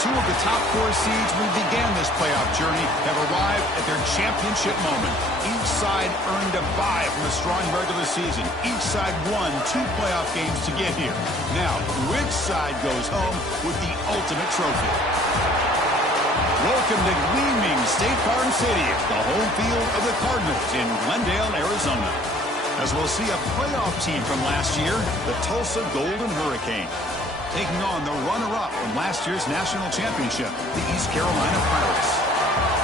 Two of the top 4 seeds who began this playoff journey have arrived at their championship moment. Each side earned a bye from a strong regular season. Each side won 2 playoff games to get here. Now, which side goes home with the ultimate trophy? Welcome to gleaming State Farm Stadium, the home field of the Cardinals in Glendale, Arizona. As we'll see a playoff team from last year, the Tulsa Golden Hurricane, taking on the runner-up from last year's national championship, the East Carolina Pirates.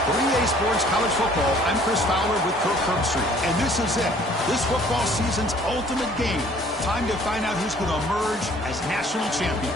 For EA Sports College Football, I'm Chris Fowler with Kirk Herbstreit, and this is it. This football season's ultimate game. Time to find out who's going to emerge as national champion.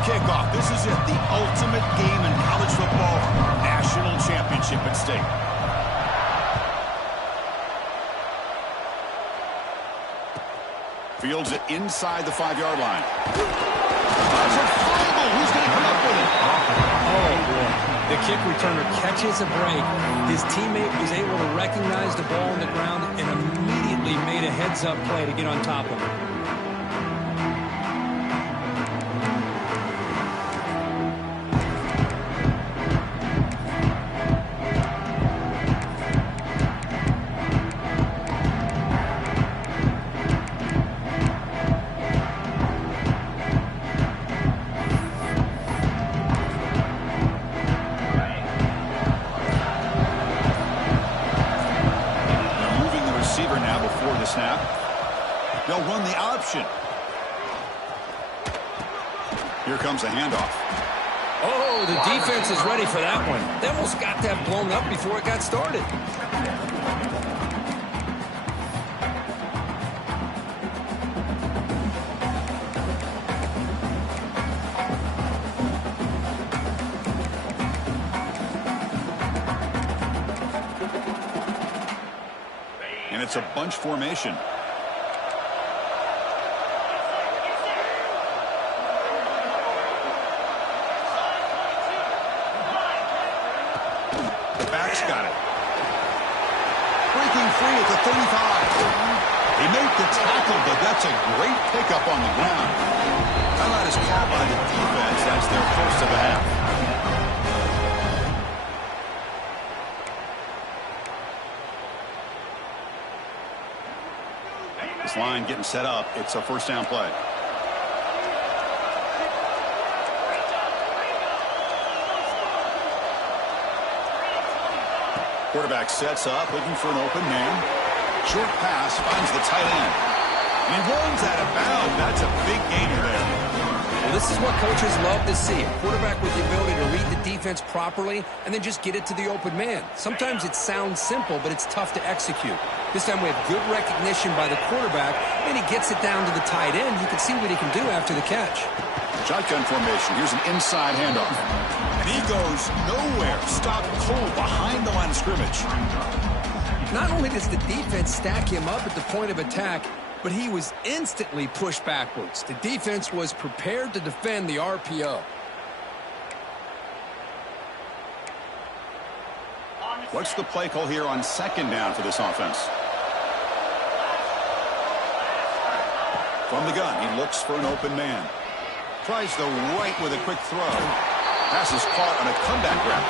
Kickoff. This is it, the ultimate game in college football, national championship at stake. Fields it inside the 5-yard line. There's a fumble. Who's going to come up with it? Oh, boy. The kick returner catches a break. His teammate was able to recognize the ball on the ground and immediately made a heads-up play to get on top of it. Snap. They'll run the option. Here comes a handoff. Oh, the defense is ready for that one. They almost got that blown up before it got started. And it's a bunch formation. The back's got it. Breaking free at the 35. He made the tackle, but that's a great pickup on the ground. Timeout is called by the defense. That's their first of the half. This line getting set up. It's a first down play. Quarterback sets up, looking for an open man. Short pass, finds the tight end. And he runs out of bounds. That's a big gainer there. Well, this is what coaches love to see. A quarterback with the ability to read the defense properly and then just get it to the open man. Sometimes it sounds simple, but it's tough to execute. This time we have good recognition by the quarterback, and he gets it down to the tight end. You can see what he can do after the catch. Shotgun formation. Here's an inside handoff. And he goes nowhere. Stopped cold behind the line of scrimmage. Not only does the defense stack him up at the point of attack, but he was instantly pushed backwards. The defense was prepared to defend the RPO. What's the play call here on second down for this offense? From the gun, he looks for an open man. Tries the right with a quick throw. Pass is caught on a comeback route.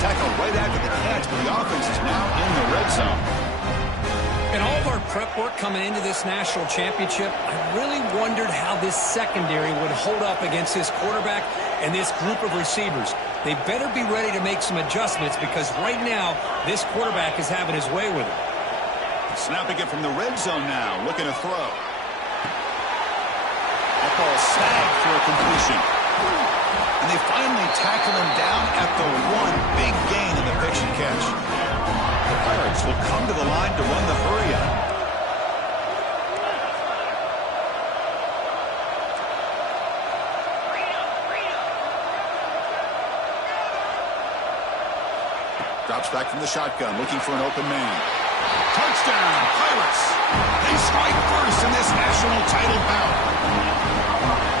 Tackle right after the catch, but the offense is now in the red zone. In all of our prep work coming into this national championship, I really wondered how this secondary would hold up against this quarterback and this group of receivers. They better be ready to make some adjustments because right now, this quarterback is having his way with it. Snapping it from the red zone now, looking to throw. That ball snagged for a completion. And they finally tackle him down at the one. Big gain in the pitch and catch. The Pirates will come to the line to run the hurry-up. Drops back from the shotgun, looking for an open man. Touchdown, Pirates. They strike first in this national title bout.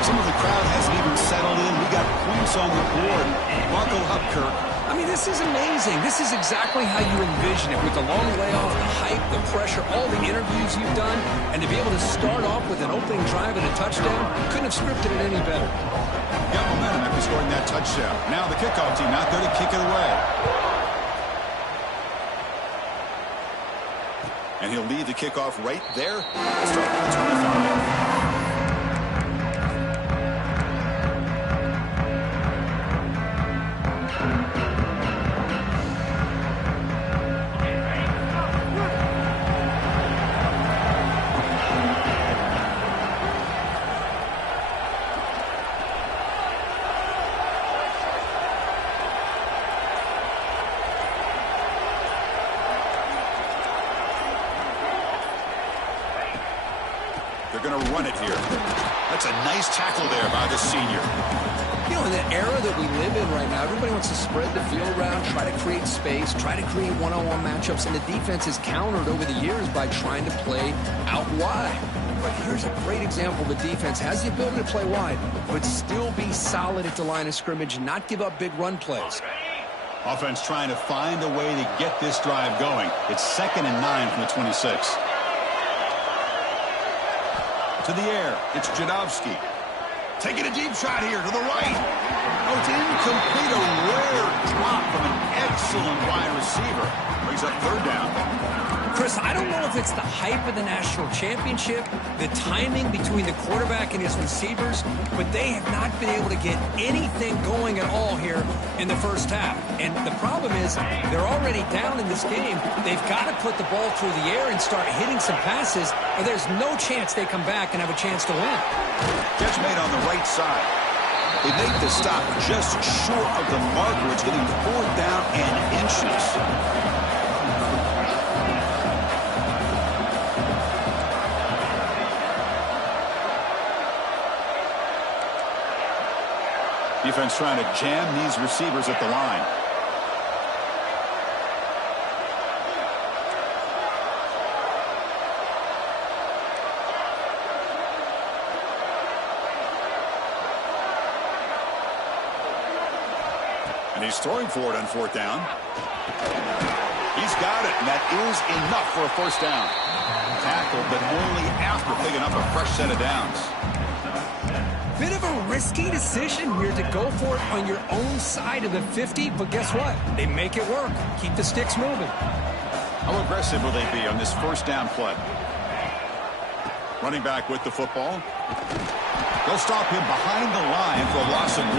Some of the crowd hasn't even settled in. We got points on the board. Buckle up, Kirk. I mean, this is amazing. This is exactly how you envision it, with the long layoff, the hype, the pressure, all the interviews you've done, and to be able to start off with an opening drive and a touchdown, couldn't have scripted it any better. Got momentum after scoring that touchdown. Now the kickoff team out there to kick it away. And he'll leave the kickoff right there. Let's start with the 25. They're going to run it here. That's a nice tackle there by the senior. You know, in the era that we live in right now, everybody wants to spread the field around, try to create space, try to create one-on-one matchups, and the defense is countered over the years by trying to play out wide. But here's a great example. The defense has the ability to play wide, but still be solid at the line of scrimmage and not give up big run plays. Offense trying to find a way to get this drive going. It's 2nd and 9 from the 26. To the air, it's Jadowski. Taking a deep shot here to the right. Oh, it's incomplete. A rare drop from an excellent wide receiver. Brings up 3rd down. Chris, I don't know if it's the hype of the national championship, the timing between the quarterback and his receivers, but they have not been able to get anything going at all here in the first half. And the problem is they're already down in this game. They've got to put the ball through the air and start hitting some passes, or there's no chance they come back and have a chance to win. Catch made on the right side. They make the stop just short of the marker. It's getting 4th down and inches. Defense trying to jam these receivers at the line. And he's throwing for it on 4th down. He's got it, and that is enough for a 1st down. Tackled, but only after picking up a fresh set of downs. Bit of a risky decision here to go for it on your own side of the 50, but guess what? They make it work. Keep the sticks moving. How aggressive will they be on this 1st down play? Running back with the football. They'll stop him behind the line for a loss of 1.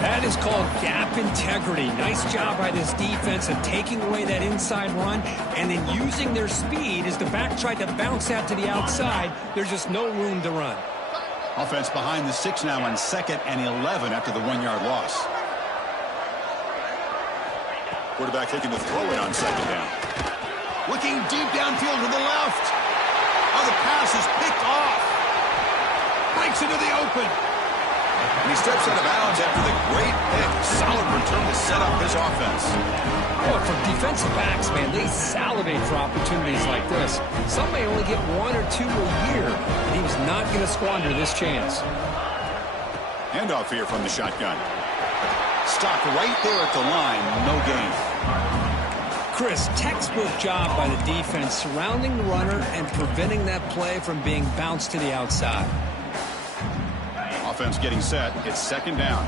That is called gap integrity. Nice job by this defense of taking away that inside run and then using their speed as the back tried to bounce out to the outside. There's just no room to run. Offense behind the 6 now on 2nd and 11 after the 1-yard loss. Quarterback taking the throw in on 2nd down. Looking deep downfield to the left. Oh, the pass is picked off. Breaks into the open. And he steps out of bounds after the great pick. Solid return to set up his offense. Oh, for defensive backs, man, they salivate for opportunities like this. Some may only get 1 or 2 a year, and he was not going to squander this chance. Handoff here from the shotgun. Stopped right there at the line. No gain. Chris, textbook job by the defense surrounding the runner and preventing that play from being bounced to the outside. Offense getting set. It's 2nd down.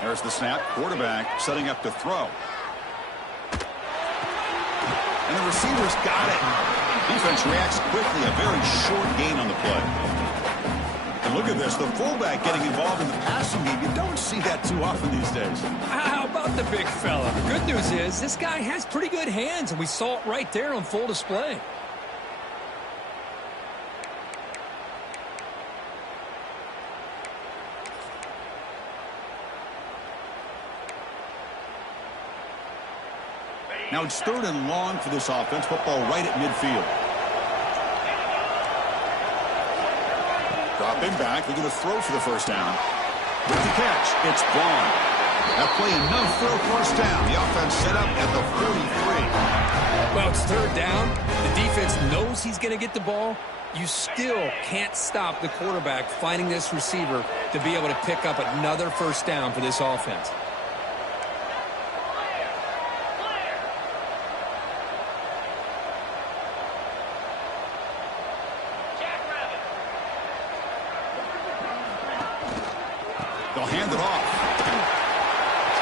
There's the snap. Quarterback setting up to throw. And the receivers got it. Defense reacts quickly. A very short gain on the play. And look at this. The fullback getting involved in the passing game. You don't see that too often these days. How about the big fella? The good news is this guy has pretty good hands, and we saw it right there on full display. Now it's 3rd and long for this offense. Football right at midfield. Dropping back. They're going to throw for the 1st down. With the catch, it's Braun. That play enough for a first down. The offense set up at the 43. Well, it's third down. The defense knows he's going to get the ball. You still can't stop the quarterback finding this receiver to be able to pick up another first down for this offense. They'll hand it off.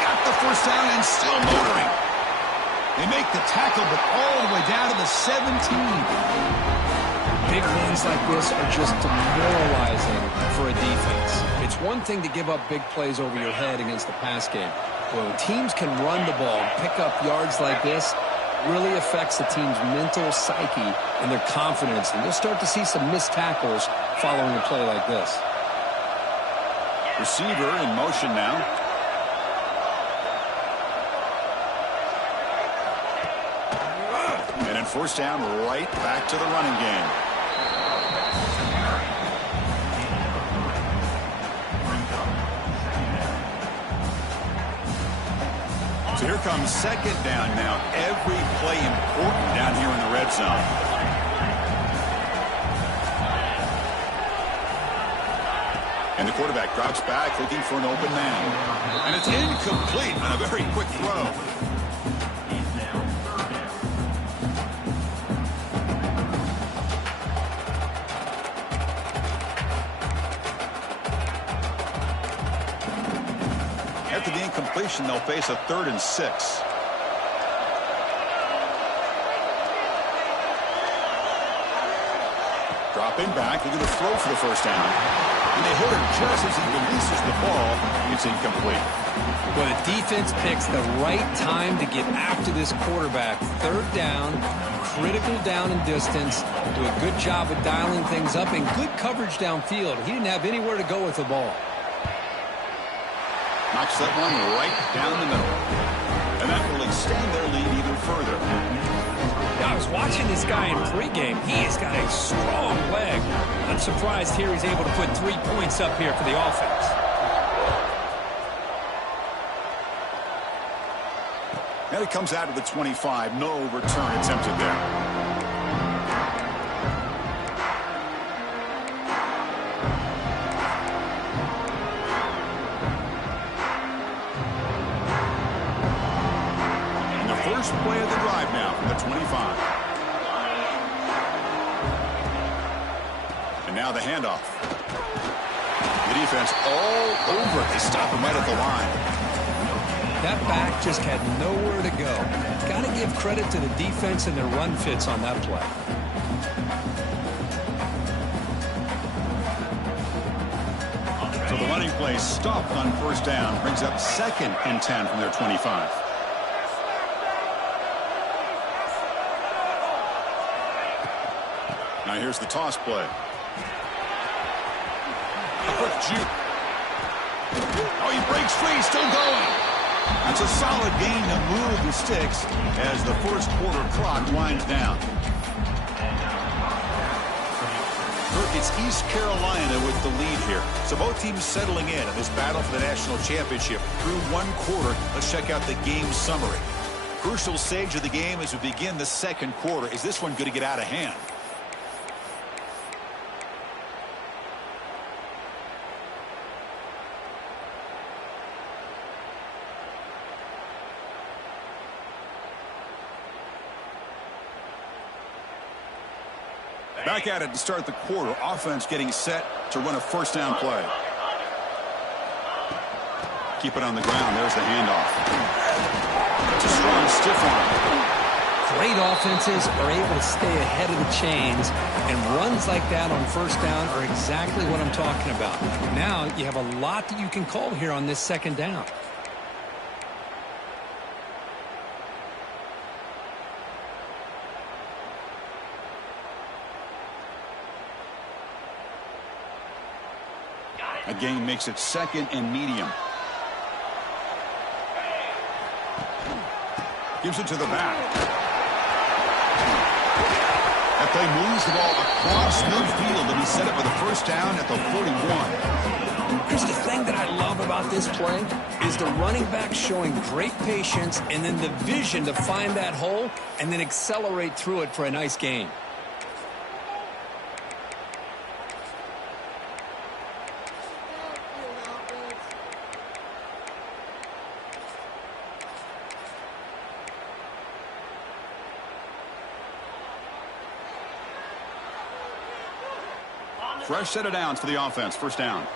Got the first down and still motoring. They make the tackle, but all the way down to the 17. Big wins like this are just demoralizing for a defense. It's one thing to give up big plays over your head against the pass game. When teams can run the ball and pick up yards like this, really affects the team's mental psyche and their confidence. And you'll start to see some missed tackles following a play like this. Receiver in motion now. And in first down, right back to the running game. So here comes second down now. Every play important down here in the red zone. And the quarterback drops back looking for an open man. And it's incomplete on a very quick throw. After the incompletion, they'll face a 3rd and 6. Dropping back, looking to throw for the first down. And they hit him just as he releases the ball. It's incomplete. Well, the defense picks the right time to get after this quarterback. 3rd down, critical down and distance. Do a good job of dialing things up and good coverage downfield. He didn't have anywhere to go with the ball. Knocks that one right down the middle. And that will extend their lead even further. I was watching this guy in pregame. He has got a strong leg. I'm surprised here he's able to put 3 points up here for the offense. And it comes out of the 25. No return attempted there. First play of the drive now from the 25. And now the handoff. The defense all over it. They stop him right at the line. That back just had nowhere to go. Got to give credit to the defense and their run fits on that play. So the running play stopped on first down. Brings up 2nd and 10 from their 25. Now here's the toss play. A quick juke. Oh, he breaks free, still going. That's a solid gain to move the sticks as the first quarter clock winds down. It's East Carolina with the lead here. So both teams settling in this battle for the national championship. Through one quarter, let's check out the game summary. Crucial stage of the game as we begin the second quarter. Is this one going to get out of hand? Back at it to start the quarter. Offense getting set to run a first down play. Keep it on the ground. There's the handoff. It's a strong stiff arm. Great offenses are able to stay ahead of the chains, and runs like that on first down are exactly what I'm talking about. Now you have a lot that you can call here on this second down. A gain makes it 2nd and medium. Gives it to the back. That play moves the ball across midfield, and he set it for the first down at the 41. Here's the thing that I love about this play is the running back showing great patience and then the vision to find that hole and then accelerate through it for a nice gain. Fresh set of downs for the offense. First down.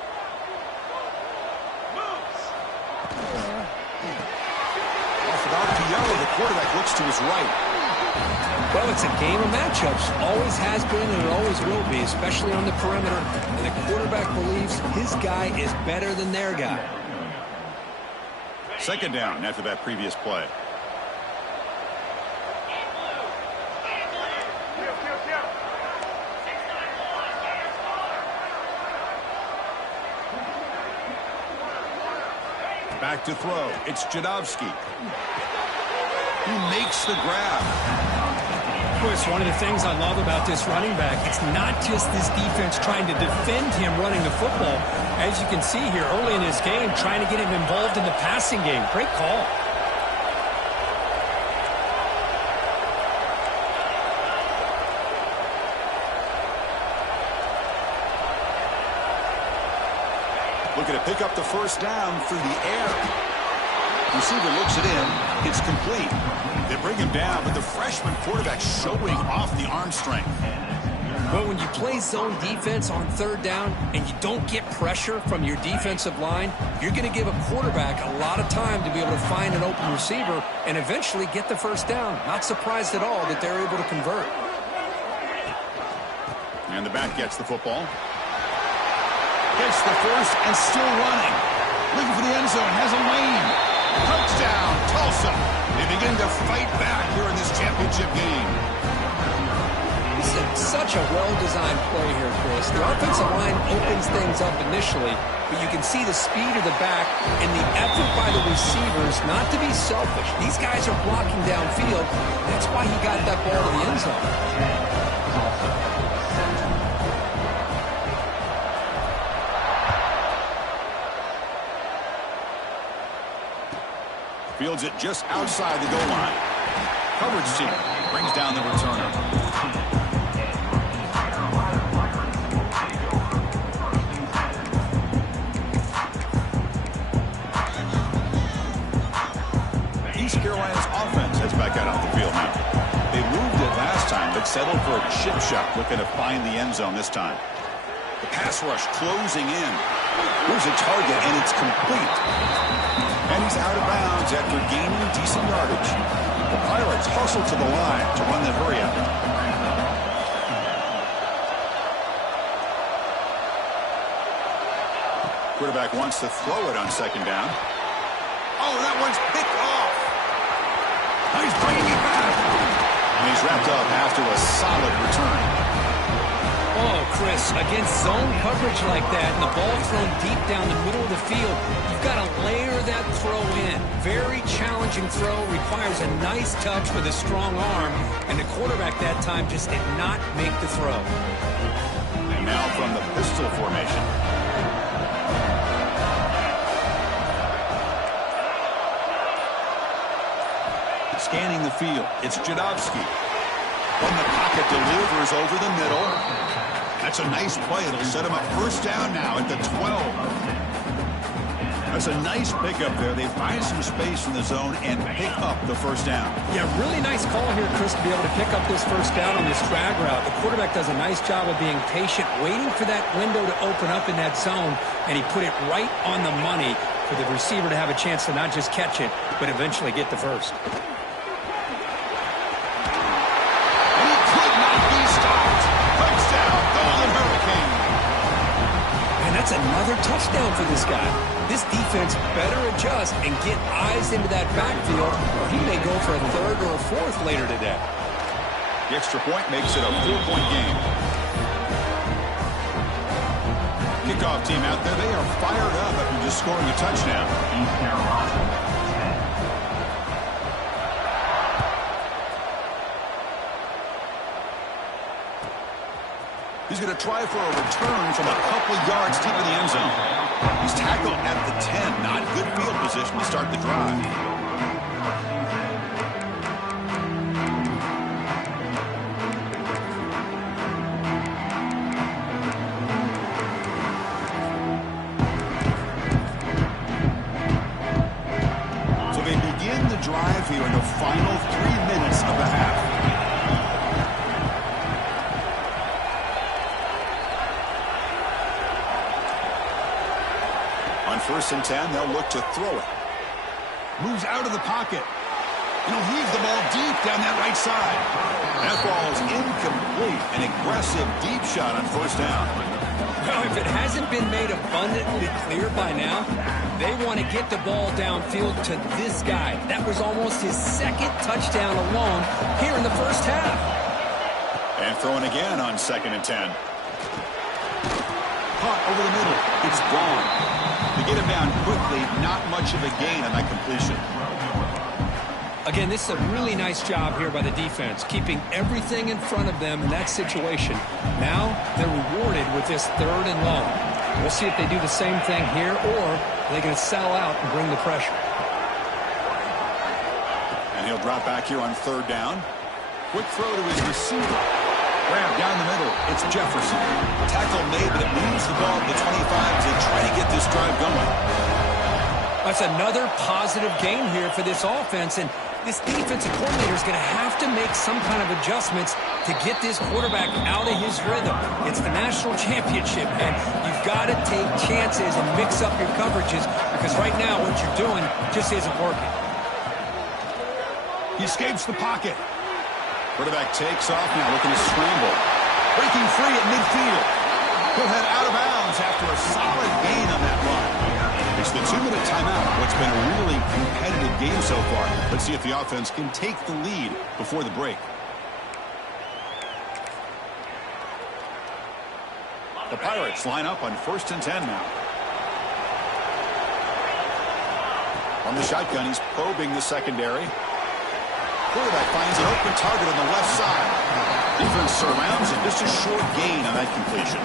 Off without PO, the quarterback looks to his right. Well, it's a game of matchups. Always has been and it always will be, especially on the perimeter. And the quarterback believes his guy is better than their guy. Second down after that previous play. Back to throw. It's Jadowski. He makes the grab. Chris, one of the things I love about this running back, it's not just this defense trying to defend him running the football. As you can see here early in this game, trying to get him involved in the passing game. Great call. Looking to pick up the first down through the air. Receiver looks it in. It's complete. They bring him down, but the freshman quarterback showing off the arm strength. Well, when you play zone defense on third down and you don't get pressure from your defensive line, you're going to give a quarterback a lot of time to be able to find an open receiver and eventually get the first down. Not surprised at all that they're able to convert. And the back gets the football. Gets the first and still running. Looking for the end zone. Has a lane. Touchdown, Tulsa. They begin to fight back here in this championship game. This is such a well-designed play here, Chris. The offensive line opens things up initially, but you can see the speed of the back and the effort by the receivers not to be selfish. These guys are blocking downfield. That's why he got that ball to the end zone. Fields it just outside the goal line. Coverage team brings down the returner. East Carolina's offense heads back out on the field now. They moved it last time, but settled for a chip shot, looking to find the end zone this time. The pass rush closing in. Here's a target, and it's complete. And he's out of bounds after gaining decent yardage. The Pirates hustle to the line to run the hurry-up. Quarterback wants to throw it on second down. Oh, that one's picked off. Oh, he's bringing it back. And he's wrapped up after a solid return. Oh, Chris, against zone coverage like that and the ball thrown deep down the middle of the field, you've got to layer that throw in. Very challenging throw, requires a nice touch with a strong arm, and the quarterback that time just did not make the throw. And now from the pistol formation. Scanning the field, it's Jadowski. From the pocket, delivers over the middle. That's a nice play. It'll set him up first down now at the 12. That's a nice pickup there. They find some space in the zone and pick up the first down. Yeah, really nice call here, Chris, to be able to pick up this first down on this drag route. The quarterback does a nice job of being patient, waiting for that window to open up in that zone, and he put it right on the money for the receiver to have a chance to not just catch it, but eventually get the first. That's another touchdown for this guy. This defense better adjust and get eyes into that backfield, or he may go for a third or a fourth later today. The extra point makes it a 4-point game. Kickoff team out there, they are fired up after just scoring a touchdown. He's going to try for a return from a couple yards deep in the end zone. He's tackled at the 10. Not good field position to start the drive. Drive here in the final 3 minutes of the half. On 1st and 10, they'll look to throw it. Moves out of the pocket. And he'll heave the ball deep down that right side. That ball is incomplete. An aggressive deep shot on 1st down. Well, if it hasn't been made abundantly clear by now, they want to get the ball downfield to this guy. That was almost his 2nd touchdown alone here in the 1st half. And throwing again on 2nd and 10. Caught over the middle. It's gone. To get him down quickly, not much of a gain on that completion. Again, this is a really nice job here by the defense, keeping everything in front of them in that situation. Now they're rewarded with this 3rd and long. We'll see if they do the same thing here, or are they going to sell out and bring the pressure. And he'll drop back here on 3rd down. Quick throw to his receiver. Grab down the middle. It's Jefferson. Tackle made, but it moves the ball to the 25 to try to get this drive going. That's another positive game here for this offense, and this defensive coordinator is going to have to make some kind of adjustments to get this quarterback out of his rhythm. It's the national championship, and you've got to take chances and mix up your coverages, because right now what you're doing just isn't working. He escapes the pocket. Quarterback takes off now, looking to scramble. Breaking free at midfield. He'll head out of bounds after a solid gain on that run. It's the 2-minute timeout. What's been a really competitive game so far. Let's see if the offense can take the lead before the break. The Pirates line up on 1st and 10 now. On the shotgun, he's probing the secondary. Quarterback finds an open target on the left side. Defense surrounds him. Just a short gain on that completion.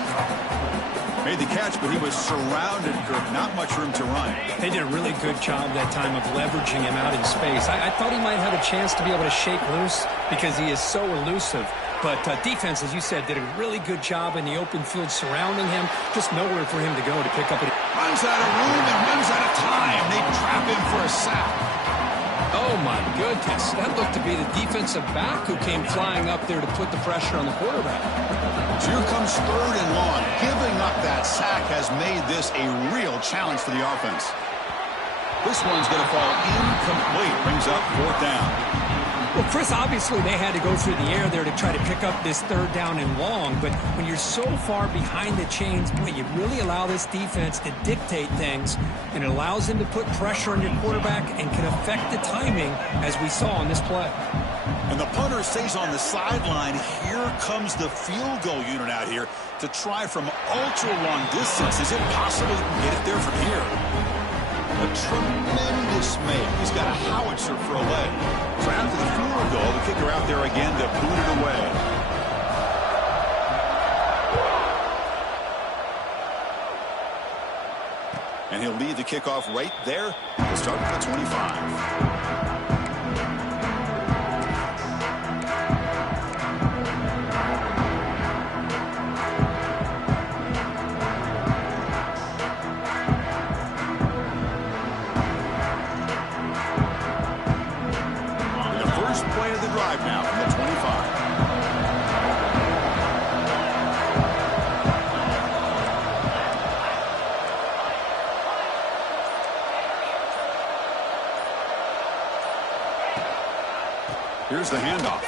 Made the catch, but he was surrounded, Kirk. Not much room to run. They did a really good job that time of leveraging him out in space. I thought he might have a chance to be able to shake loose because he is so elusive. But defense, as you said, did a really good job in the open field surrounding him. Just nowhere for him to go to pick up. Runs out of room and runs out of time. They trap him for a sack. Oh, my goodness. That looked to be the defensive back who came flying up there to put the pressure on the quarterback. So here comes 3rd and long. Giving up that sack has made this a real challenge for the offense. This one's going to fall incomplete. Brings up 4th down. Well, Chris, obviously they had to go through the air there to try to pick up this 3rd down and long, but when you're so far behind the chains, boy, you really allow this defense to dictate things, and it allows them to put pressure on your quarterback and can affect the timing, as we saw in this play. And the punter stays on the sideline. Here comes the field goal unit out here to try from ultra-long distance. Is it possible he can get it there from here? A tremendous make. He's got a howitzer for a leg. So after the field goal, the kicker out there again to boot it away. And he'll lead the kickoff right there. He'll start at the 25. Play of the drive now from the 25. Here's the handoff.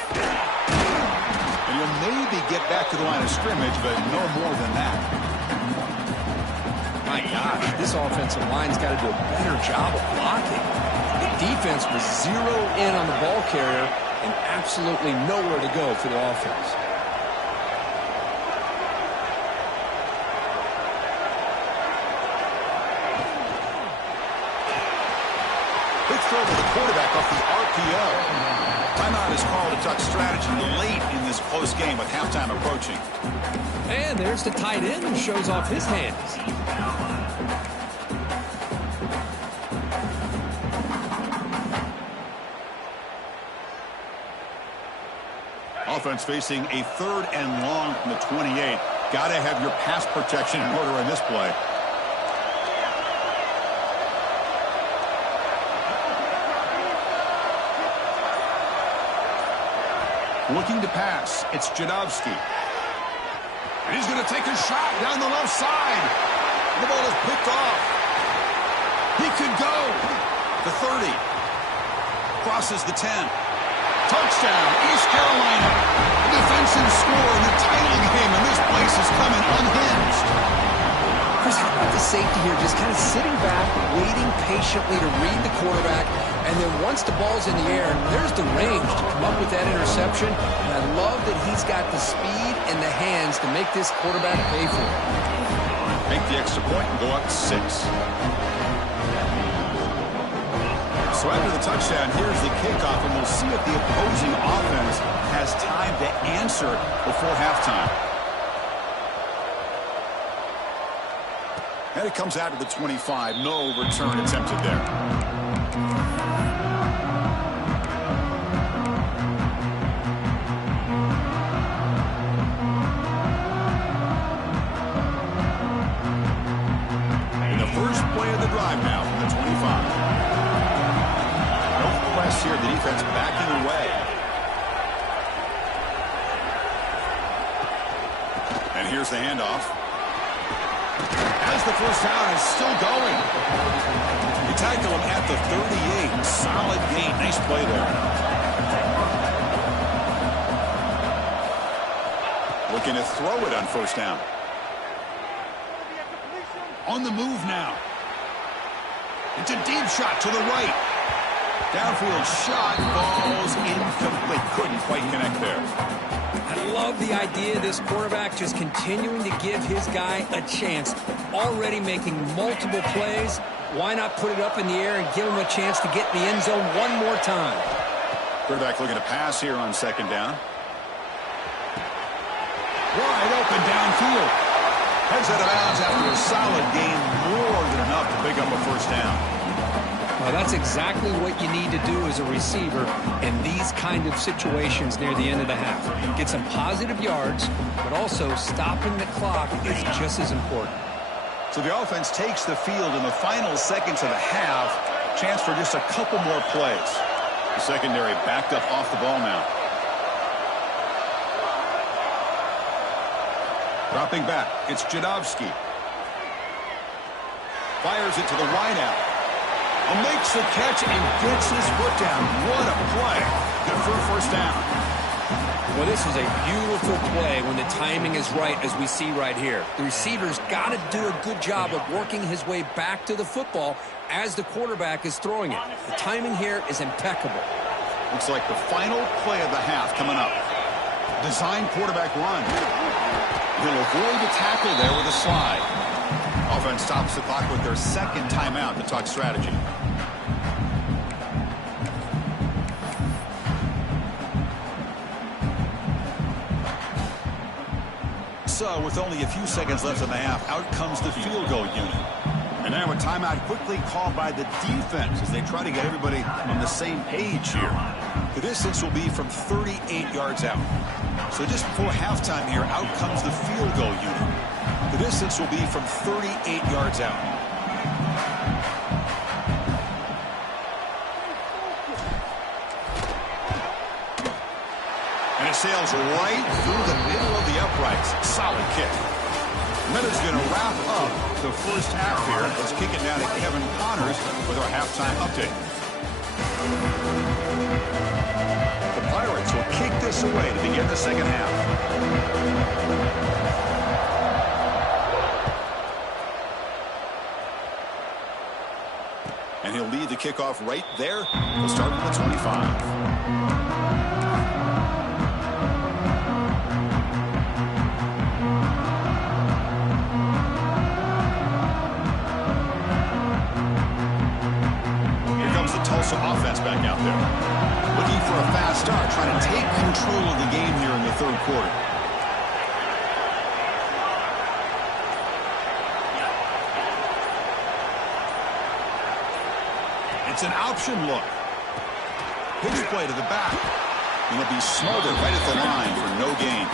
And he'll maybe get back to the line of scrimmage, but no more than that. My gosh, this offensive line's got to do a better job of blocking. The defense was zeroed in on the ball carrier and absolutely nowhere to go for the offense. Big throw to the quarterback off the RPO. Timeout is called to Duck strategy late in this close game with halftime approaching. And there's the tight end who shows off his hands. Offense facing a 3rd and long from the 28. Got to have your pass protection in order in this play. Looking to pass. It's Jadovsky. And he's going to take a shot down the left side. The ball is picked off. He could go. The 30. Crosses the 10. Touchdown, East Carolina. A defensive score in the title game, and this place is coming unhinged. Chris, how about the safety here? Just kind of sitting back, waiting patiently to read the quarterback, and then once the ball's in the air, there's the range to come up with that interception. And I love that he's got the speed and the hands to make this quarterback pay for it. Make the extra point and go up 6. So after the touchdown, here's the kickoff, and we'll see if the opposing offense has time to answer before halftime. And it comes out to the 25. No return attempted there. In the first play of the drive now from the 25. Here, the defense backing away. And here's the handoff. As the first down is still going. You tackle him at the 38. Solid gain. Nice play there. Looking to throw it on first down. On the move now. It's a deep shot to the right. Downfield shot, falls incomplete. Couldn't quite connect there. I love the idea of this quarterback just continuing to give his guy a chance. Already making multiple plays. Why not put it up in the air and give him a chance to get in the end zone one more time? Quarterback looking to pass here on second down. Wide open downfield. Heads out of bounds after a solid gain. More than enough to pick up a first down. Well, that's exactly what you need to do as a receiver in these kind of situations near the end of the half. Get some positive yards, but also stopping the clock is just as important. So the offense takes the field in the final seconds of the half. Chance for just a couple more plays. The secondary backed up off the ball now. Dropping back, it's Jadovsky. Fires it to the wideout. Makes the catch and gets his foot down. What a play. Good for a first down. Well, this was a beautiful play when the timing is right, as we see right here. The receiver's got to do a good job of working his way back to the football as the quarterback is throwing it. The timing here is impeccable. Looks like the final play of the half coming up. Design quarterback run. He'll avoid the tackle there with a slide. Offense stops the clock with their second timeout to talk strategy. So with only a few seconds left in the half, out comes the field goal unit. And now a timeout quickly called by the defense as they try to get everybody on the same page here. The distance will be from 38 yards out. So just before halftime here, out comes the field goal unit. The distance will be from 38 yards out. And it sails right through the middle of the uprights. Solid kick. Meta's going to wrap up the first half here. Let's kick it down to Kevin Connors with our halftime update. The Pirates will kick this away to begin the second half. And he'll lead the kickoff right there. He'll start from the 25. Tulsa offense back out there. Looking for a fast start. It's an option look. Pitch play to the back. And it'll be smothered right at the line for no gain.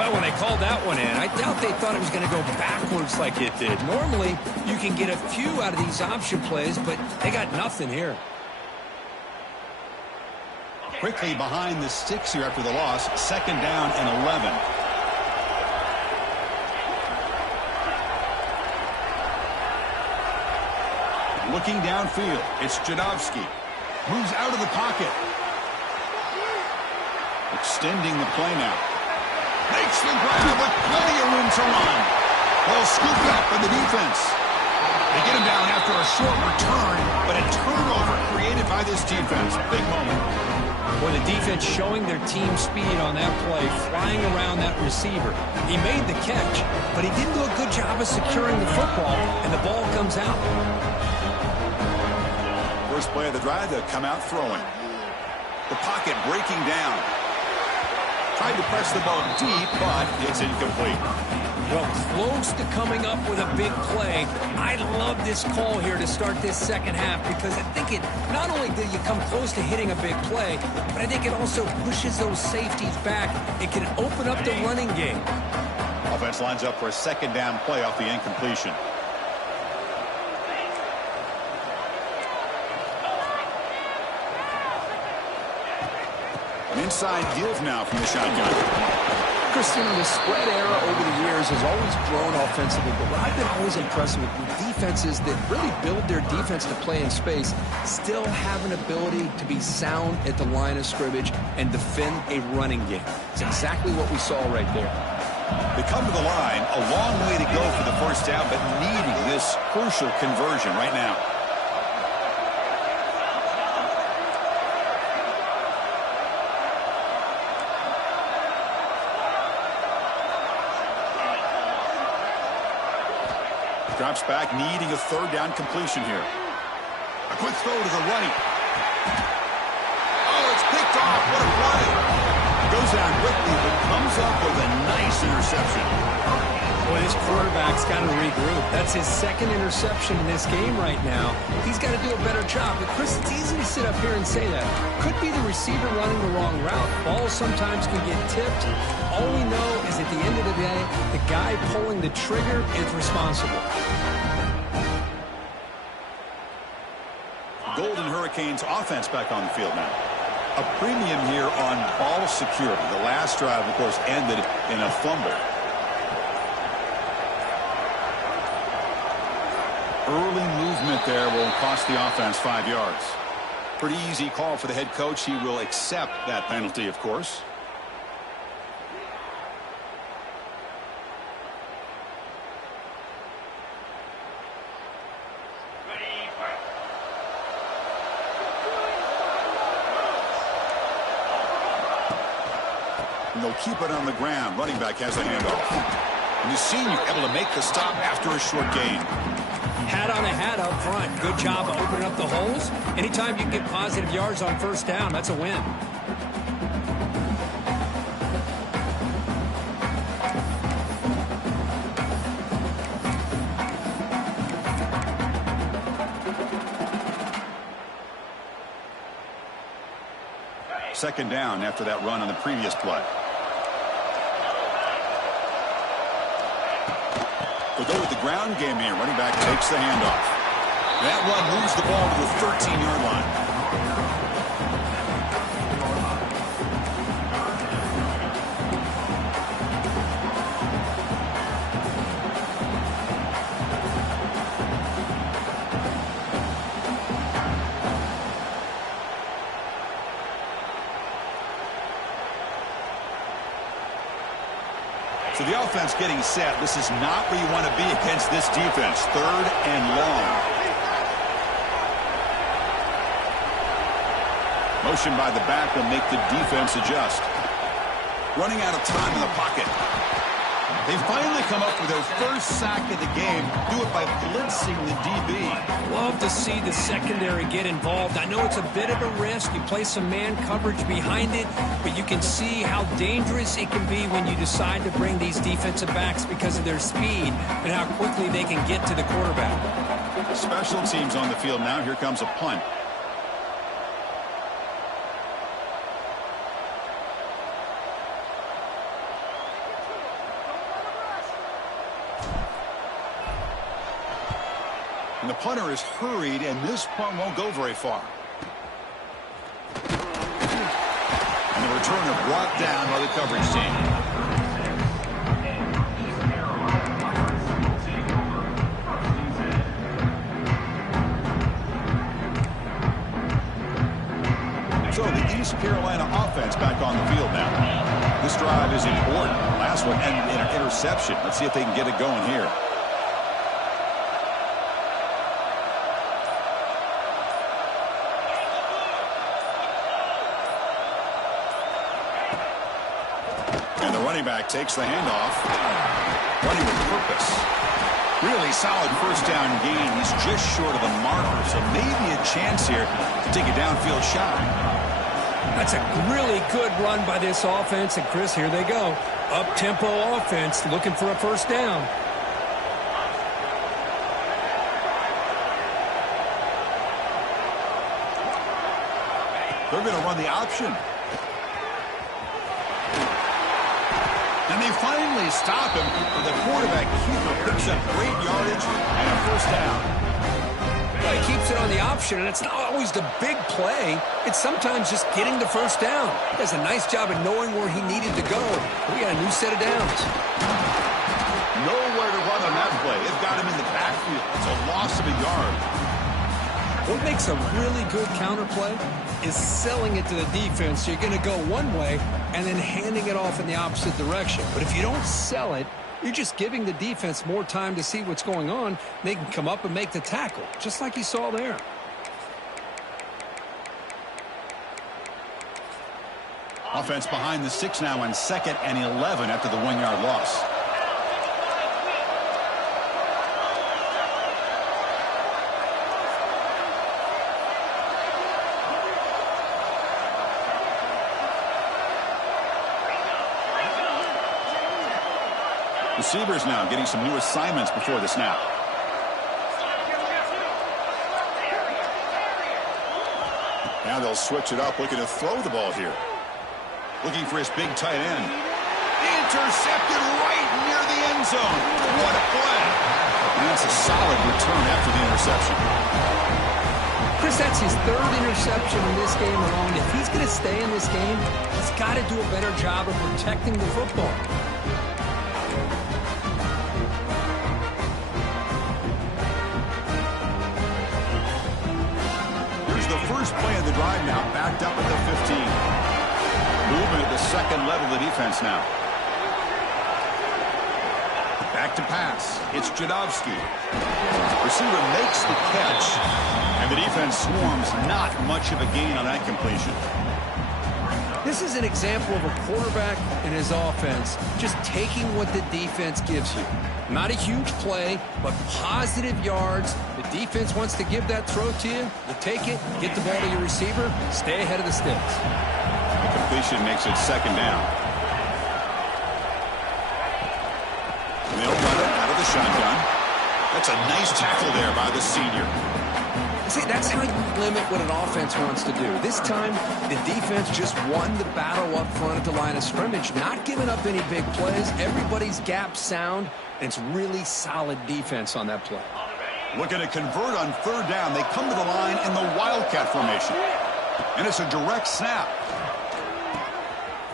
Well, when they called that one in, I doubt they thought it was going to go backwards like it did. Normally, you can get a few out of these option plays, but they got nothing here. Quickly behind the sticks here after the loss. 2nd down and 11. Looking downfield, it's Jadovsky. Moves out of the pocket. Extending the play now. Makes the grab with plenty of room to run. Well scooped up by the defense. They get him down after a short return, but a turnover created by this defense. Big moment. Well, the defense showing their team speed on that play, flying around that receiver. He made the catch, but he didn't do a good job of securing the football, and the ball comes out. First play of the drive, they'll come out throwing. The pocket breaking down. Tried to press the ball deep, but it's incomplete. Well, close to coming up with a big play. I love this call here to start this second half because I think it not only do you come close to hitting a big play, but I think it also pushes those safeties back. It can open up the running game. Offense lines up for a 2nd down play off the incompletion. An inside give now from the shotgun. Christian, the spread era over the years has always grown offensively, but what I've been always impressed with defenses that really build their defense to play in space still have an ability to be sound at the line of scrimmage and defend a running game. It's exactly what we saw right there. They come to the line, a long way to go for the first down, but needing this crucial conversion right now. Drops back, needing a 3rd down completion here. A quick throw to the right. Oh, it's picked off. What a play. Goes down quickly, but comes up with a nice interception. Boy, this quarterback's got to regroup. That's his 2nd interception in this game right now. He's got to do a better job. But, Chris, it's easy to sit up here and say that. Could be the receiver running the wrong route. Balls sometimes can get tipped. All we know is at the end of the day, the guy pulling the trigger is responsible. Golden Hurricanes offense back on the field now. A premium here on ball security. The last drive, of course, ended in a fumble. Early movement there will cost the offense 5 yards. Pretty easy call for the head coach. He will accept that penalty, of course. And they'll keep it on the ground. Running back has the handoff. And the senior able to make the stop after a short gain. Hat on a hat up front. Good job of opening up the holes. Anytime you can get positive yards on 1st down, that's a win. Second down after that run on the previous play. We'll go with the ground game here. Running back takes the handoff. That run moves the ball to the 13-yard line. So the offense getting set. This is not where you want to be against this defense. 3rd and long. Motion by the back will make the defense adjust. Running out of time in the pocket. They finally come up with their first sack of the game. Do it by blitzing the DB. Love to see the secondary get involved. I know it's a bit of a risk. You play some man coverage behind it, but you can see how dangerous it can be when you decide to bring these defensive backs because of their speed and how quickly they can get to the quarterback. Special teams on the field now. Here comes a punt. And the punter is hurried, and this punt won't go very far. And the returner brought down by the coverage team. So the East Carolina offense back on the field now. This drive is important. Last one ended in an interception. Let's see if they can get it going here. And the running back takes the handoff. Running with purpose. Really solid first down gain. He's just short of the marker, so maybe a chance here to take a downfield shot. That's a really good run by this offense. And, Chris, here they go. Up-tempo offense looking for a first down. They're going to run the option. And they finally stop him. But the quarterback keeper picks up great yardage and a first down. Well, he keeps it on the option, and it's not always the big play. It's sometimes just getting the first down. He does a nice job of knowing where he needed to go. We got a new set of downs. Nowhere to run on that play. It got him in the backfield. It's a loss of a yard. What makes a really good counterplay is selling it to the defense. So you're going to go one way and then handing it off in the opposite direction. But if you don't sell it, you're just giving the defense more time to see what's going on. They can come up and make the tackle, just like you saw there. Offense behind the 6 now on 2nd and 11 after the 1-yard loss. Receivers now getting some new assignments before the snap. Now they'll switch it up, looking to throw the ball here. Looking for his big tight end. Intercepted right near the end zone. What a play. And that's a solid return after the interception. Chris, that's his 3rd interception in this game alone. If he's going to stay in this game, he's got to do a better job of protecting the football. First play of the drive now, backed up at the 15. Movement at the 2nd level of the defense now. Back to pass. It's Jadovsky. Receiver makes the catch, and the defense swarms. Not much of a gain on that completion. This is an example of a quarterback and his offense just taking what the defense gives you. Not a huge play, but positive yards. The defense wants to give that throw to you. You take it, get the ball to your receiver, stay ahead of the sticks. The completion makes it 2nd down. And they'll run it out of the shotgun. That's a nice tackle there by the senior. See, that's how you limit what an offense wants to do. This time, the defense just won the battle up front at the line of scrimmage, not giving up any big plays. Everybody's gap sound, and it's really solid defense on that play. Looking to convert on 3rd down. They come to the line in the Wildcat formation. And it's a direct snap.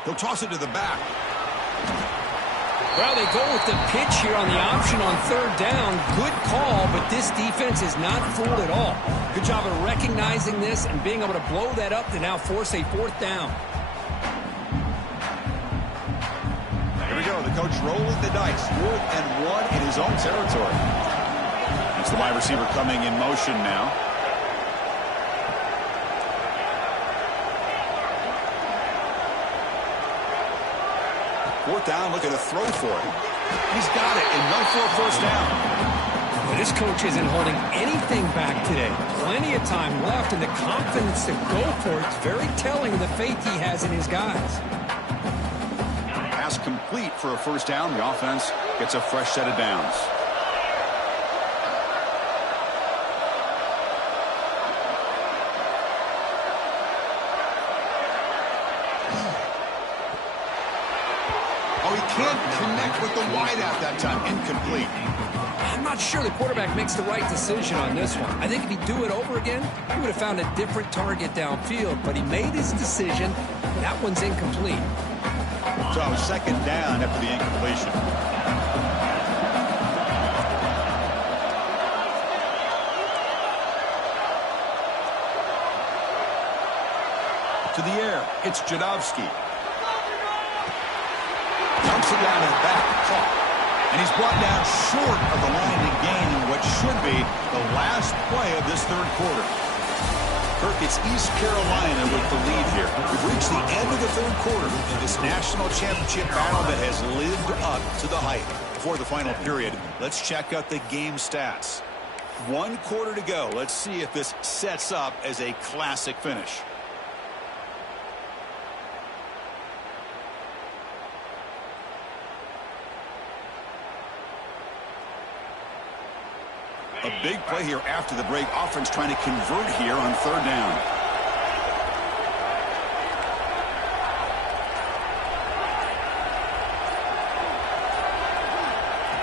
He'll toss it to the back. Well, they go with the pitch here on the option on 3rd down. Good call, but this defense is not fooled at all. Good job of recognizing this and being able to blow that up to now force a 4th down. Here we go. The coach rolling the dice. 4th and 1 in his own territory. It's the wide receiver coming in motion now. Fourth down, looking to throw for it. He's got it, enough for a first down. Well, this coach isn't holding anything back today. Plenty of time left, and the confidence to go for it is very telling of the faith he has in his guys. Pass complete for a first down. The offense gets a fresh set of downs. he can't connect with the wideout that time. Incomplete. I'm not sure the quarterback makes the right decision on this one. I think if he'd do it over again, he would have found a different target downfield, but he made his decision. That one's incomplete. So second down after the incompletion. To the air, it's Jadowski. Dumps it down to the back, caught. And he's brought down short of the line to gain in what should be the last play of this third quarter. Kirk, it's East Carolina with the lead here. We've reached the end of the third quarter in this national championship battle that has lived up to the hype. Before the final period, let's check out the game stats. 1 quarter to go. Let's see if this sets up as a classic finish. A big play here after the break. Offense trying to convert here on third down.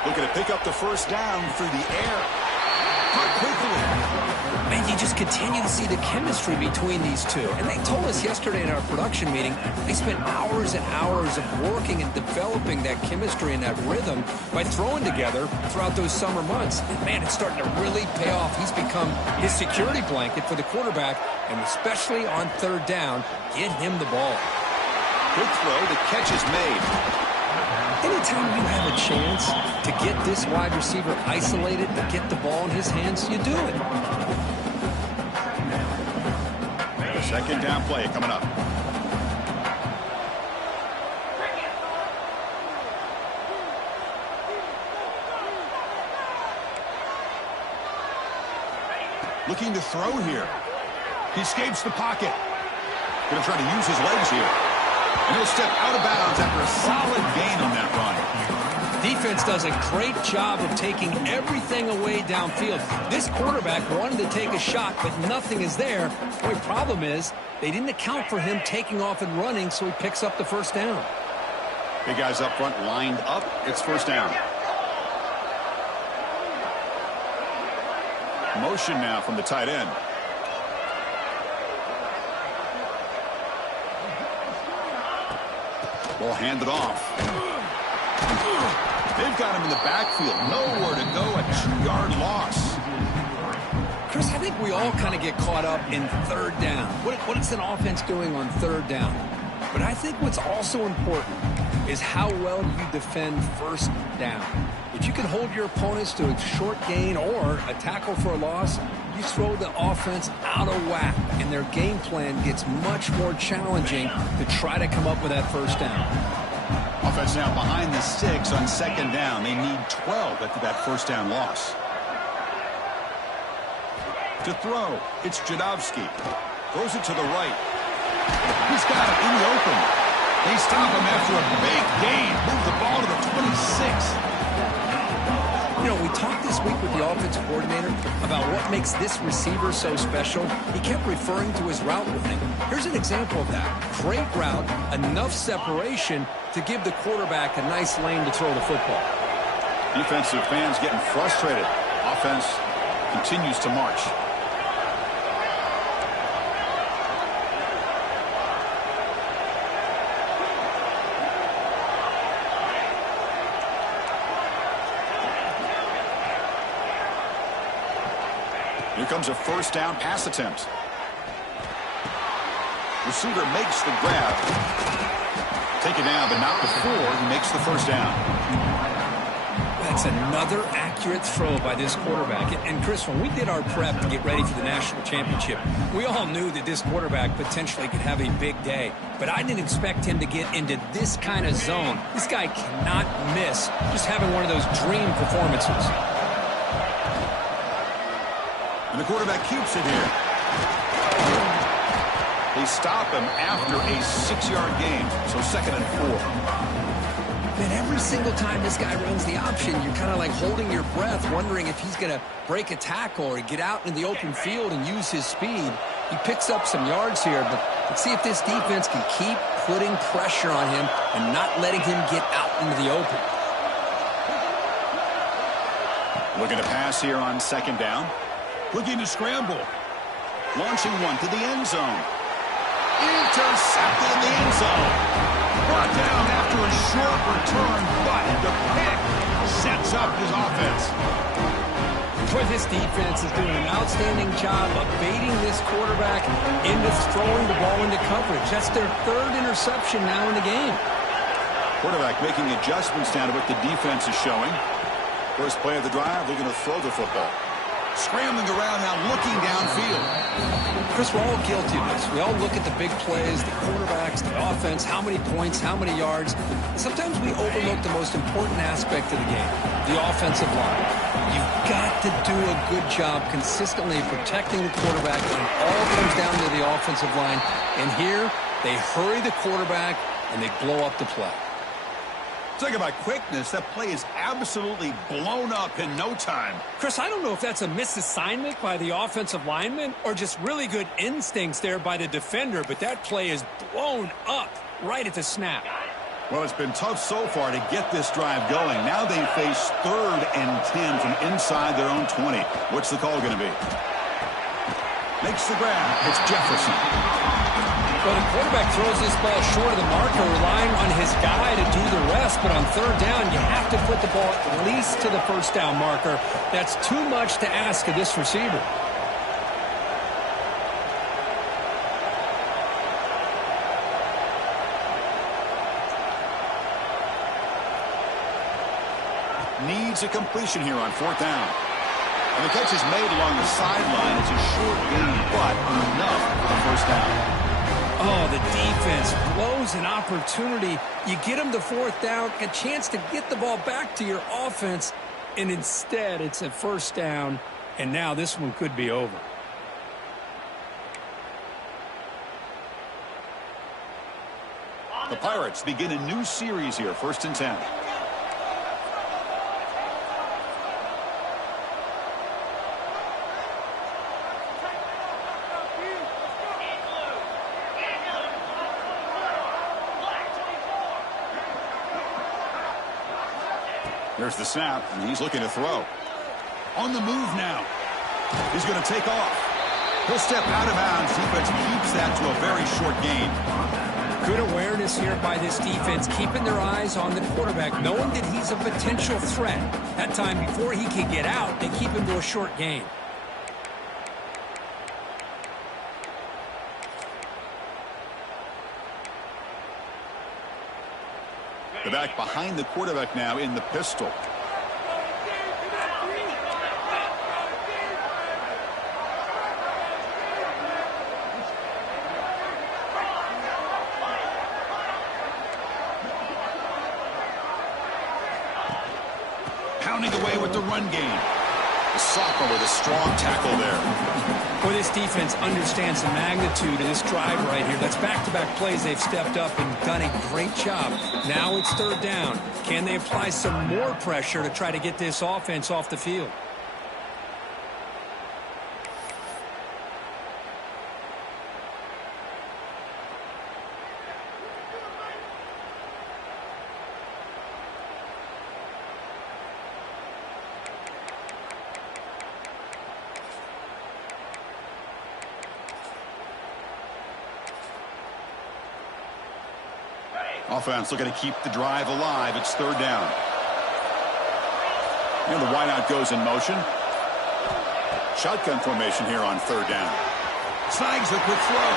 Looking to pick up the first down through the air. Caught quickly. Man, you just continue to see the chemistry between these two. And they told us yesterday in our production meeting, they spent hours and hours of working and developing that chemistry and that rhythm by throwing together throughout those summer months. And man, it's starting to really pay off. He's become his security blanket for the quarterback, and especially on third down, get him the ball. Good throw. The catch is made. Anytime you have a chance to get this wide receiver isolated and get the ball in his hands, you do it. Second down play coming up. Looking to throw here. He escapes the pocket. Going to try to use his legs here. And he'll step out of bounds after a solid gain on that run. Defense does a great job of taking everything away downfield. This quarterback wanted to take a shot, but nothing is there. The only problem is they didn't account for him taking off and running, so he picks up the first down. Big guys up front lined up. It's first down. Motion now from the tight end. Ball handed off. They've got him in the backfield. Nowhere to go. A 2-yard loss. Chris, I think we all kind of get caught up in third down. What is an offense doing on third down? But I think what's also important is how well you defend first down. If you can hold your opponents to a short gain or a tackle for a loss, you throw the offense out of whack, and their game plan gets much more challenging to try to come up with that first down. Offense now behind the 6 on second down. They need 12 after that first down loss. To throw, it's Jadowski. Throws it to the right. He's got it in the open. They stop him after a big gain. Move the ball to the 26. You know, we talked this week with the offensive coordinator about what makes this receiver so special. He kept referring to his route running. Here's an example of that. Great route, enough separation to give the quarterback a nice lane to throw the football. Defensive fans getting frustrated. Offense continues to march. Here comes a first down pass attempt. Receiver makes the grab. Take it down, but not before he makes the first down. That's another accurate throw by this quarterback. And Chris, when we did our prep to get ready for the national championship, we all knew that this quarterback potentially could have a big day. But I didn't expect him to get into this kind of zone. This guy cannot miss just having one of those dream performances. And the quarterback keeps it here. They stop him after a 6-yard gain. So 2nd and 4. Man, every single time this guy runs the option, you're kind of like holding your breath, wondering if he's going to break a tackle or get out in the open field and use his speed. He picks up some yards here, but let's see if this defense can keep putting pressure on him and not letting him get out into the open. Looking to pass here on second down. Looking to scramble. Launching one to the end zone. Intercepted in the end zone. Brought down after a short return, but the pick sets up his offense. Boy, this defense is doing an outstanding job of baiting this quarterback into throwing the ball into coverage. That's their third interception now in the game. Quarterback making adjustments down to what the defense is showing. First play of the drive, they're going to throw the football. Scrambling around now, looking downfield. Chris, we're all guilty of this. We all look at the big plays, the quarterbacks, the offense, how many points, how many yards. And sometimes we overlook the most important aspect of the game, the offensive line. You've got to do a good job consistently protecting the quarterback, and it all comes down to the offensive line. And here, they hurry the quarterback, and they blow up the play. Talk about quickness. That play is absolutely blown up in no time. Chris, I don't know if that's a misassignment by the offensive lineman or just really good instincts there by the defender, but that play is blown up right at the snap. Well, it's been tough so far to get this drive going. Now they face 3rd and 10 from inside their own 20. What's the call going to be? Makes the grab. It's Jefferson. Well, the quarterback throws this ball short of the marker, relying on his guy to do the rest. But on 3rd down, you have to put the ball at least to the first down marker. That's too much to ask of this receiver. Needs a completion here on 4th down. And the catch is made along the sideline. It's a short gain, but enough for the first down. Oh, the defense blows an opportunity. You get them to 4th down, a chance to get the ball back to your offense, and instead it's a 1st down, and now this one could be over. The Pirates begin a new series here, 1st and 10. There's the snap, and he's looking to throw. On the move now. He's going to take off. He'll step out of bounds. Defense keeps that to a very short gain. Good awareness here by this defense, keeping their eyes on the quarterback, knowing that he's a potential threat. That time before he can get out, they keep him to a short gain. The back behind the quarterback now in the pistol. Pounding away with the run game. The sophomore with a strong tackle there. Boy, this defense understands the magnitude of this drive right here. That's back-to-back plays. They've stepped up and done a great job. Now it's 3rd down. Can they apply some more pressure to try to get this offense off the field? Offense looking to keep the drive alive. It's 3rd down. And the wideout goes in motion. Shotgun formation here on 3rd down. Snags the quick throw.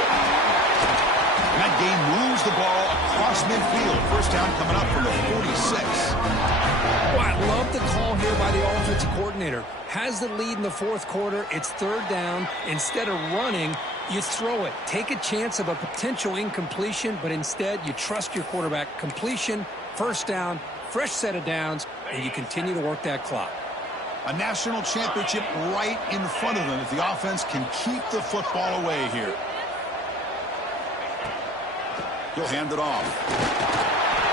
And that game moves the ball across midfield. 1st down coming up from the 46. Well, I love the call here by the offensive coordinator. Has the lead in the 4th quarter. It's 3rd down. Instead of running, you throw it. Take a chance of a potential incompletion, but instead you trust your quarterback. Completion, 1st down, fresh set of downs, and you continue to work that clock. A national championship right in front of them if the offense can keep the football away here. He'll hand it off.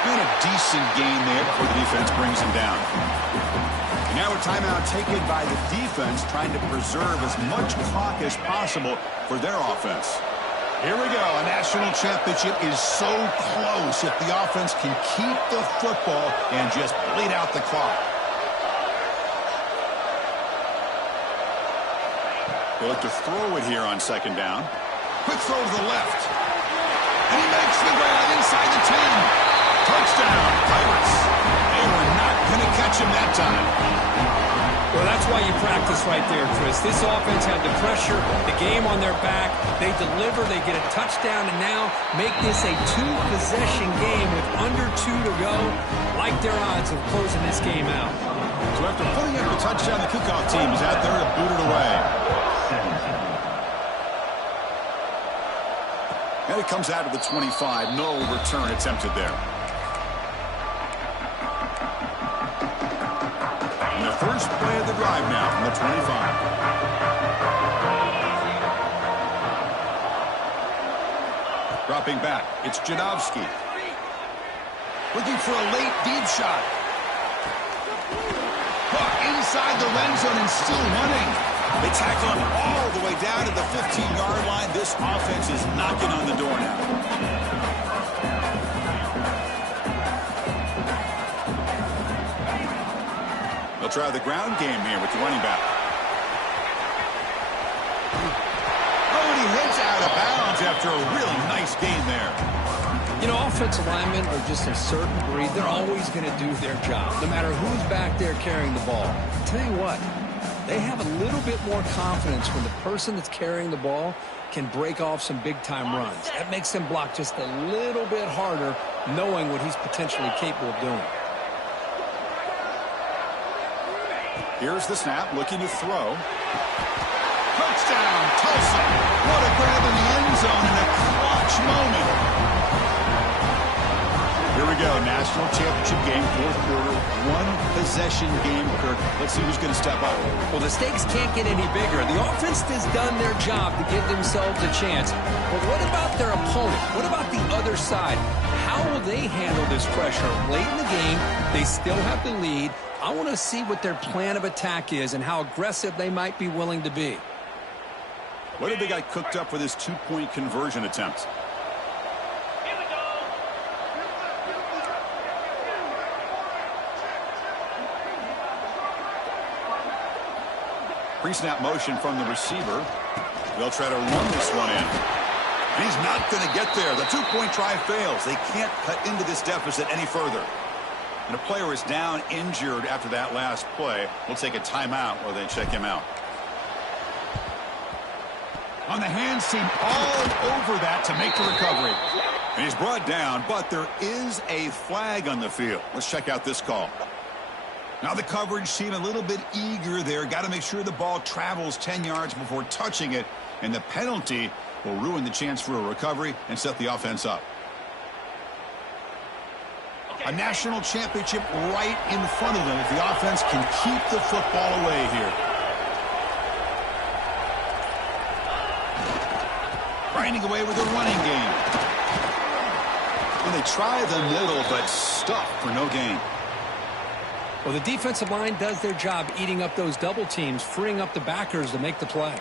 And a decent gain there before the defense brings him down. And now a timeout taken by the defense, trying to preserve as much clock as possible for their offense. Here we go. A national championship is so close if the offense can keep the football and just bleed out the clock. They look to throw it here on second down. Quick throw to the left. And he makes the grab inside the 10. Touchdown, Pirates. They were not going to catch him that time. Well, that's why you practice right there, Chris. This offense had the pressure, the game on their back. They deliver, they get a touchdown, and now make this a two-possession game with under 2 to go. Like their odds of closing this game out. So after putting up the touchdown, the kickoff team is out there to boot it away. And it comes out of the 25. No return attempted there. And the first play of the drive now from the 25. Dropping back, it's Janowski. Looking for a late deep shot. Inside the red zone and still running. They tackle him all the way down to the 15-yard line. This offense is knocking on the door now. They'll try the ground game here with the running back. Oh, and he hits out of bounds after a really nice gain there. You know, offensive linemen are just a certain breed. They're always going to do their job, no matter who's back there carrying the ball. I'll tell you what, they have a little bit more confidence when the person that's carrying the ball can break off some big-time runs. That makes them block just a little bit harder, knowing what he's potentially capable of doing. Here's the snap, looking to throw. Touchdown, Tulsa. What a grab in the end zone in a clutch moment. Here we go, national championship game, fourth quarter, one-possession game, Kirk. Let's see who's going to step up. Well, the stakes can't get any bigger. The offense has done their job to give themselves a chance. But what about their opponent? What about the other side? How will they handle this pressure? Late in the game, they still have the lead. I want to see what their plan of attack is and how aggressive they might be willing to be. What have they got cooked up for this two-point conversion attempt? Pre-snap motion from the receiver. They'll try to run this one in. And he's not going to get there. The two-point try fails. They can't cut into this deficit any further. And a player is down injured after that last play. We'll take a timeout while they check him out. On the hands team all over that to make the recovery. And he's brought down, but there is a flag on the field. Let's check out this call. Now the coverage team a little bit eager there. Got to make sure the ball travels 10 yards before touching it. And the penalty will ruin the chance for a recovery and set the offense up. A national championship right in front of them if the offense can keep the football away here. Grinding away with a running game. And they try the middle, but stuff for no gain. Well, the defensive line does their job eating up those double teams, freeing up the backers to make the play.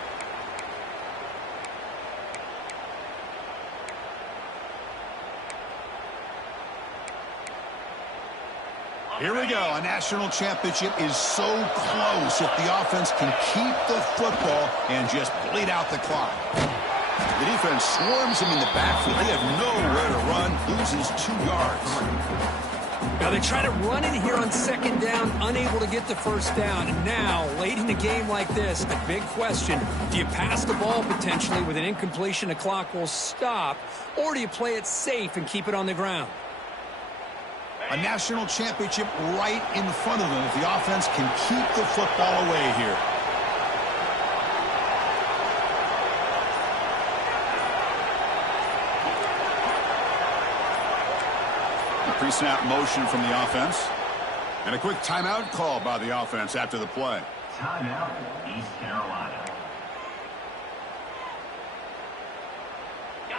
Here we go. A national championship is so close if the offense can keep the football and just bleed out the clock. The defense swarms him in the backfield. They have nowhere to run. Loses 2 yards. Now they try to run in here on second down, unable to get the first down. And now, late in a game like this, the big question, do you pass the ball potentially with an incompletion, the clock will stop, or do you play it safe and keep it on the ground? A national championship right in front of them if the offense can keep the football away here. Pre-snap motion from the offense. And a quick timeout call by the offense after the play. Timeout, East Carolina.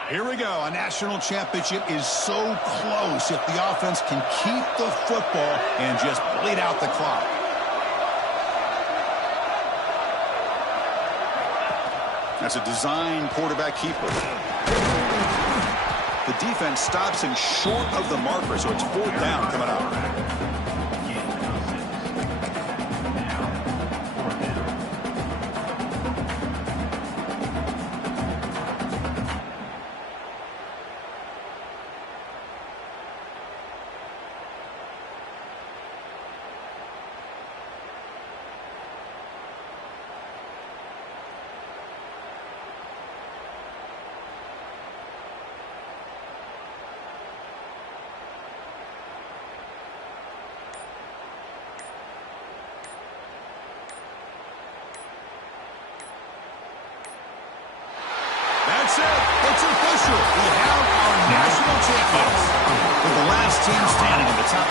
Here we go. A national championship is so close if the offense can keep the football and just bleed out the clock. That's a design quarterback keeper. The defense stops him short of the marker, so it's 4th down coming up. That's it. It's official. We have our national champions. With the last team standing at the top of